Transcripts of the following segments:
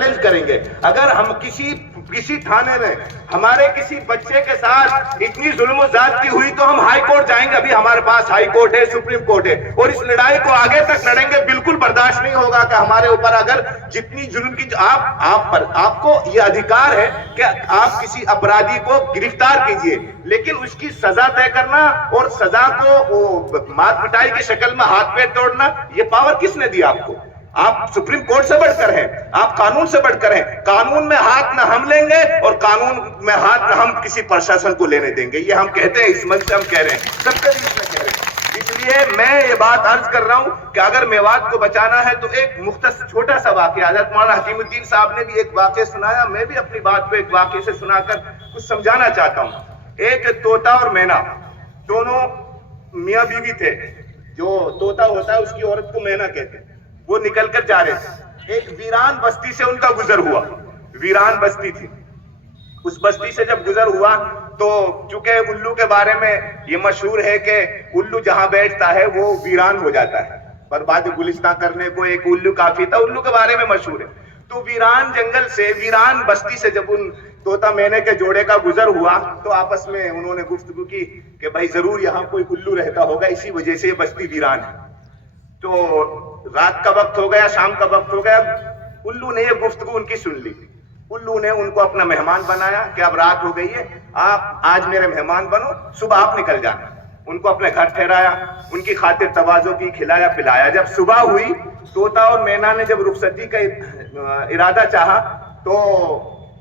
Challenge کریں گے. اگر ہم کسی تھانے میں ہمارے کسی بچے کے ساتھ اتنی ظلم و زیادتی ہوئی تو ہم ہائی کورٹ جائیں گے. ابھی ہمارے پاس ہائی کورٹ ہے, سپریم کورٹ ہے, اور اس لڑائی کو آگے تک لڑیں گے. بالکل برداشت نہیں ہوگا کہ ہمارے اوپر اگر جتنی ظلم کی آپ کو یہ ادھیکار ہے کہ آپ کسی اپرادھی کو گرفتار کیجئے, لیکن اس کی سزا طے کرنا اور سزا کو مار پٹائی کی شکل میں ہاتھ پیر توڑنا, یہ پاور کس نے دیا آپ کو؟ آپ سپریم کورٹ سے بڑھ کر ہیں, آپ قانون سے بڑھ کر ہیں. قانون میں ہاتھ نہ ہم لیں گے اور قانون میں ہاتھ نہ ہم کسی پرشاسن کو لینے دیں گے. یہ ہم کہتے ہیں, اس منچ سے ہم کہہ رہے ہیں, سب کے بیچ میں کہہ رہے ہیں. اس لیے میں یہ بات عرض کر رہا ہوں کہ اگر میوات کو بچانا ہے تو ایک مختصر چھوٹا سا واقعہ, حضرت مولانا حکیم الدین صاحب نے بھی ایک واقعہ سنایا, میں بھی اپنی بات کو ایک واقعے سے سنا کر کچھ سمجھانا چاہتا ہوں. ایک طوطا اور مینا دونوں میاں بیوی تھے. جو طوطا ہوتا ہے اس کی عورت کو مینا کہتے ہیں. وہ نکل کر جا رہے تھے, ایک ویران بستی سے ان کا گزر ہوا. ویران بستی تھی. اس بستی سے جب گزر ہوا تو چونکہ الو کے بارے میں یہ مشہور ہے کہ الو جہاں بیٹھتا ہے وہ ویران ہو جاتا ہے. برباد گلستان کرنے کو ایک الو کافی تھا, الو کے بارے میں مشہور ہے. تو ویران جنگل سے, ویران بستی سے جب ان طوطا مینے کے جوڑے کا گزر ہوا تو آپس میں انہوں نے گفتگو کی کہ بھائی ضرور یہاں کوئی الو رہتا ہوگا, اسی وجہ سے یہ بستی ویران ہے. تو رات کا وقت ہو گیا, شام کا وقت ہو گیا, الو نے یہ گفتگو ان کی سن لی. الو نے ان کو اپنا مہمان بنایا کہ اب رات ہو گئی ہے, آپ آج میرے مہمان بنو, صبح آپ نکل جانا. ان کو اپنے گھر ٹھہرایا, ان کی خاطر تواضع کی, کھلایا پلایا. جب صبح ہوئی, طوطا اور مینا نے جب رخصتی کا ارادہ چاہا تو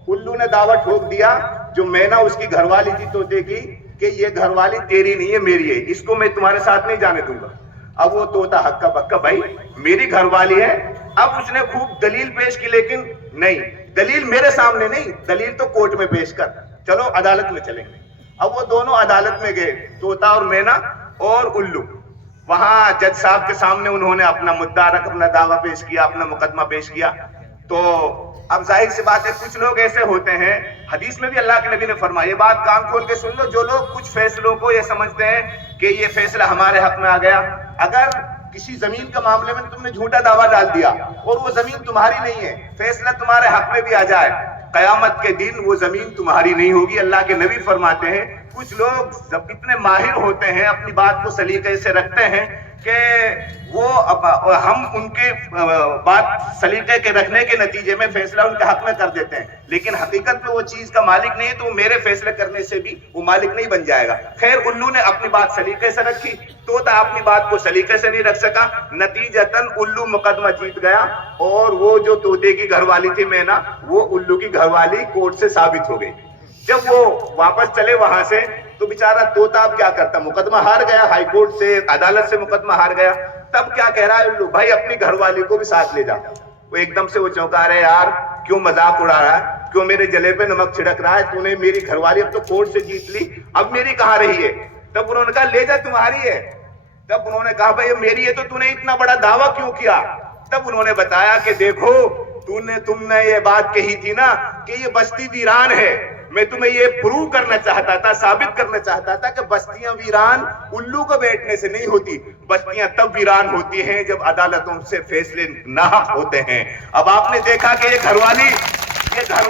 الو نے دعوت ٹھوک دیا جو مینا اس کی گھر والی تھی طوطے کی کہ یہ گھر والی تیری نہیں ہے, میری ہے, اس کو میں تمہارے ساتھ نہیں جانے دوں گا. اب وہ طوطا ہکا بکا, بھائی میری گھر والی ہے. اب اس نے خوب دلیل پیش کی, لیکن نہیں, دلیل میرے سامنے نہیں, دلیل تو کورٹ میں پیش کر, چلو عدالت میں چلیں گے. اب وہ دونوں عدالت میں گئے, طوطا اور مینا اور الو. وہاں جج صاحب کے سامنے انہوں نے اپنا مدعا رکھ, اپنا دعویٰ پیش کیا, اپنا مقدمہ پیش کیا. تو اب ظاہر سی بات ہے کچھ لوگ ایسے ہوتے ہیں, حدیث میں بھی اللہ کے نبی نے فرمایا, یہ بات کان کھول کے سن لو, جو لوگ کچھ فیصلوں کو یہ سمجھتے ہیں کہ یہ فیصلہ ہمارے حق میں آ گیا. اگر کسی زمین کے معاملے میں تم نے جھوٹا دعویٰ ڈال دیا اور وہ زمین تمہاری نہیں ہے, فیصلہ تمہارے حق میں بھی آ جائے, قیامت کے دن وہ زمین تمہاری نہیں ہوگی. اللہ کے نبی فرماتے ہیں کچھ لوگ اتنے ماہر ہوتے ہیں, اپنی بات کو سلیقے سے رکھتے ہیں کہ وہ ہم ان کے بات سلیقے کے رکھنے کے نتیجے میں فیصلہ ان کے حق میں کر دیتے ہیں, لیکن حقیقت میں وہ چیز کا مالک نہیں ہے, تو میرے فیصلے کرنے سے بھی وہ مالک نہیں بن جائے گا. خیر, الو نے اپنی بات سلیقے سے رکھی, طوطا اپنی بات کو سلیقے سے نہیں رکھ سکا. نتیجتاً الو مقدمہ جیت گیا, اور وہ جو طوطے کی گھر والی تھی مینا, وہ الو کی گھر والی کورٹ سے ثابت ہو گئی. جب وہ واپس چلے وہاں سے تو بیچارہ طوطا اب کیا کرتا, مقدمہ ہار گیا, ہائی کورٹ سے, عدالت سے مقدمہ ہار گیا. تب کیا کہہ رہا ہے الو, بھائی اپنی گھر والی کو بھی ساتھ لے جا. وہ ایک دم سے وہ چونکا رہے, یار کیوں مذاق اڑا رہا ہے, کیوں میرے جلے پہ نمک چھڑک رہا ہے, تو نے میری گھر والی اب تو کورٹ سے جیت لی, اب میری کہاں رہی ہے. تب انہوں نے کہا لے جا, تمہاری ہے. تب انہوں نے کہا بھائی میری ہے تو نے اتنا بڑا دعویٰ کیوں کیا. تب انہوں نے بتایا کہ دیکھو تم نے یہ بات کہی تھی نا کہ یہ بستی ویران ہے, میں تمہیں یہ پروو کرنا چاہتا تھا, ثابت کرنا چاہتا تھا کہ بستیاں ویران الو کو بیٹھنے سے نہیں ہوتی, بستیاں تب ویران ہوتی ہیں جب عدالتوں سے فیصلے ناحق ہوتے ہیں. اب آپ نے دیکھا کہ یہ گھر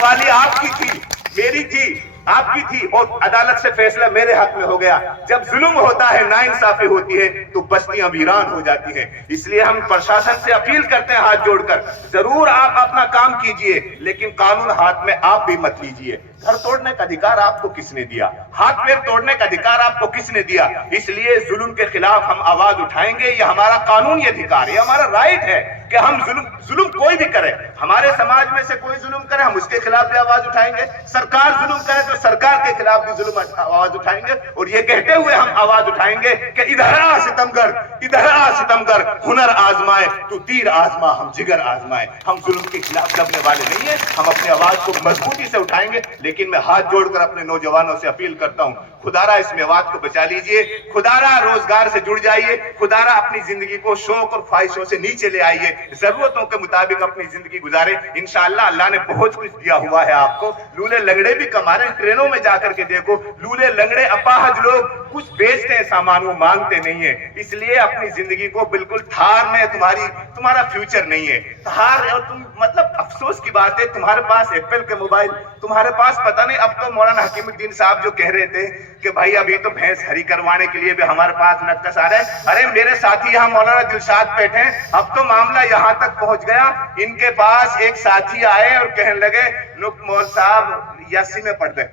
والی آپ کی تھی, میری تھی, آپ کی تھی, اور عدالت سے فیصلہ میرے حق میں ہو گیا. جب ظلم ہوتا ہے, ناانصافی ہوتی ہے, تو بستیاں ویران ہو جاتی ہیں. اس لیے ہم پرشاسن سے اپیل کرتے ہیں ہاتھ جوڑ کر, ضرور آپ اپنا کام کیجئے, لیکن قانون ہاتھ میں آپ بھی مت لیجئے. گھر توڑنے کا ادھیکار آپ کو کس نے دیا, ہاتھ پیر توڑنے کا ادھیکار آپ کو کس نے دیا. اس لیے ظلم کے خلاف ہم آواز اٹھائیں گے, یہ ہمارا قانونی ادھیکار ہے, ہمارا رائٹ ہے کہ ہم ظلم کوئی بھی کرے, ہمارے سماج میں سے کوئی ظلم کرے ہم اس کے خلاف بھی آواز اٹھائیں گے, سرکار ظلم کرے تو سرکار کے خلاف بھی ظلم آواز اٹھائیں گے. اور یہ کہتے ہوئے ہم آواز اٹھائیں گے کہ ادھر آ ستمگر, ہنر آزمائے تو تیر آزما, ہم جگر آزمائے. ہم ظلم کے خلاف دبنے والے نہیں ہیں, ہم اپنی آواز کو مضبوطی سے اٹھائیں گے. لیکن میں ہاتھ جوڑ کر اپنے نوجوانوں سے اپیل کرتا ہوں, خدارا اس میوات کو بچا لیجئے, خدارا روزگار سے جڑ جائیے, خدارا اپنی زندگی کو شوق اور خواہشوں سے نیچے لے آئیے, ضرورتوں کے مطابق اپنی زندگی گزارے. انشاءاللہ اللہ نے بہت کچھ دیا ہوا ہے آپ کو. لولے لنگڑے بھی کما رہے ہیں, ٹرینوں میں جا کر کے دیکھو, لولے لنگڑے اپاہج لوگ کچھ بیچتے ہیں سامان, وہ مانگتے نہیں ہیں. اس لیے اپنی زندگی کو بالکل تھار میں تمہارا فیوچر نہیں ہے, تھار اور تم مطلب افسوس کی بات ہے تمہارے پاس ایپل کے موبائل, تمہارے پاس پتہ نہیں. اب تو مولانا حکیم الدین صاحب جو کہہ رہے تھے کہ بھائی ابھی تو بھینس ہری کروانے کے لیے بھی ہمارے پاس نقص آ رہا ہے, ارے میرے ساتھی یہاں مولانا دلشاد بیٹھے ہیں, اب تو معاملہ یہاں تک پہنچ گیا. ان کے پاس ایک ساتھی آئے اور کہنے لگے نک مول صاحب یسی میں پڑھ دیں,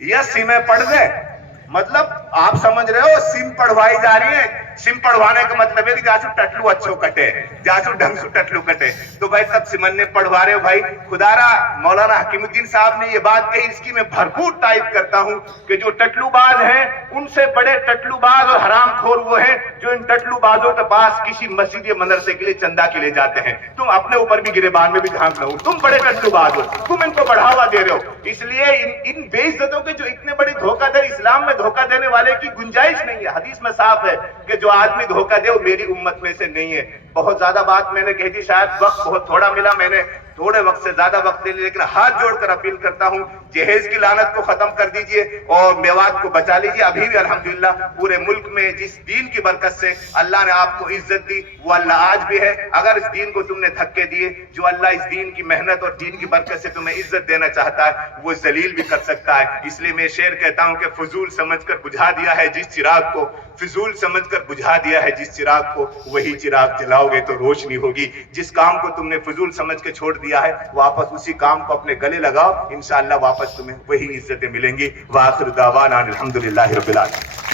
یسی میں پڑھ دیں. مطلب آپ سمجھ رہے ہو سم پڑھوائی جا رہی ہے. سم پڑھوانے کا مطلب ہے کہ جاسو ٹٹلو اچھو کٹے, جاسو ڈھنگ سے ٹٹلو کٹے. تو بھائی سب سمن نے پڑھوا رہے ہو بھائی. خدارا مولانا حکیم الدین صاحب نے یہ بات کہی, اس کی میں بھرپور تائید کرتا ہوں کہ جو ٹٹلو باز ہیں ان سے بڑے ٹٹلو باز اور حرام خور وہ ہیں جو ان ٹٹلو بازوں کے پاس کسی مسجد یا مدرسے کے لیے چندہ کے لیے جاتے ہیں. تم اپنے اوپر بھی گریبان میں بھی دھیان رہو, تم بڑے ٹٹلو باز ہو, تم ان کو بڑھاوا دے رہے ہو. اس لیے ان بے عزتوں کے جو اتنے بڑے دھوکہ دے, اسلام میں دھوکہ دینے والے کی گنجائش نہیں ہے. حدیث میں صاف ہے کہ جو آدمی دھوکہ دے وہ میری امت میں سے نہیں ہے. بہت زیادہ بات میں نے کہہ دی, شاید وقت بہت تھوڑا ملا, میں نے تھوڑے وقت سے زیادہ وقت لے لیا, لیکن ہاتھ جوڑ کر اپیل کرتا ہوں جہیز کی لعنت کو ختم کر دیجئے اور میوات کو بچا لیجئے. ابھی بھی الحمدللہ پورے ملک میں جس دین کی برکت سے اللہ نے آپ کو عزت دی وہ اللہ آج بھی ہے. اگر اس دین کو تم نے دھکے دیے, جو اللہ اس دین کی محنت اور دین کی برکت سے تمہیں عزت دینا چاہتا ہے وہ ذلیل بھی کر سکتا ہے. اس لیے میں شعر کہتا ہوں کہ فضول سمجھ کر بجھا دیا ہے جس چراغ کو, فضول سمجھ کر بجھا دیا ہے جس چراغ کو, وہی چراغ جلاؤ گے تو روشنی ہوگی. جس کام کو تم نے فضول سمجھ کے چھوڑ دیا ہے واپس اسی کام کو اپنے گلے لگاؤ, انشاءاللہ واپس تمہیں وہی عزتیں ملیں گی. وآخر دعوانا الحمدللہ رب العالمین.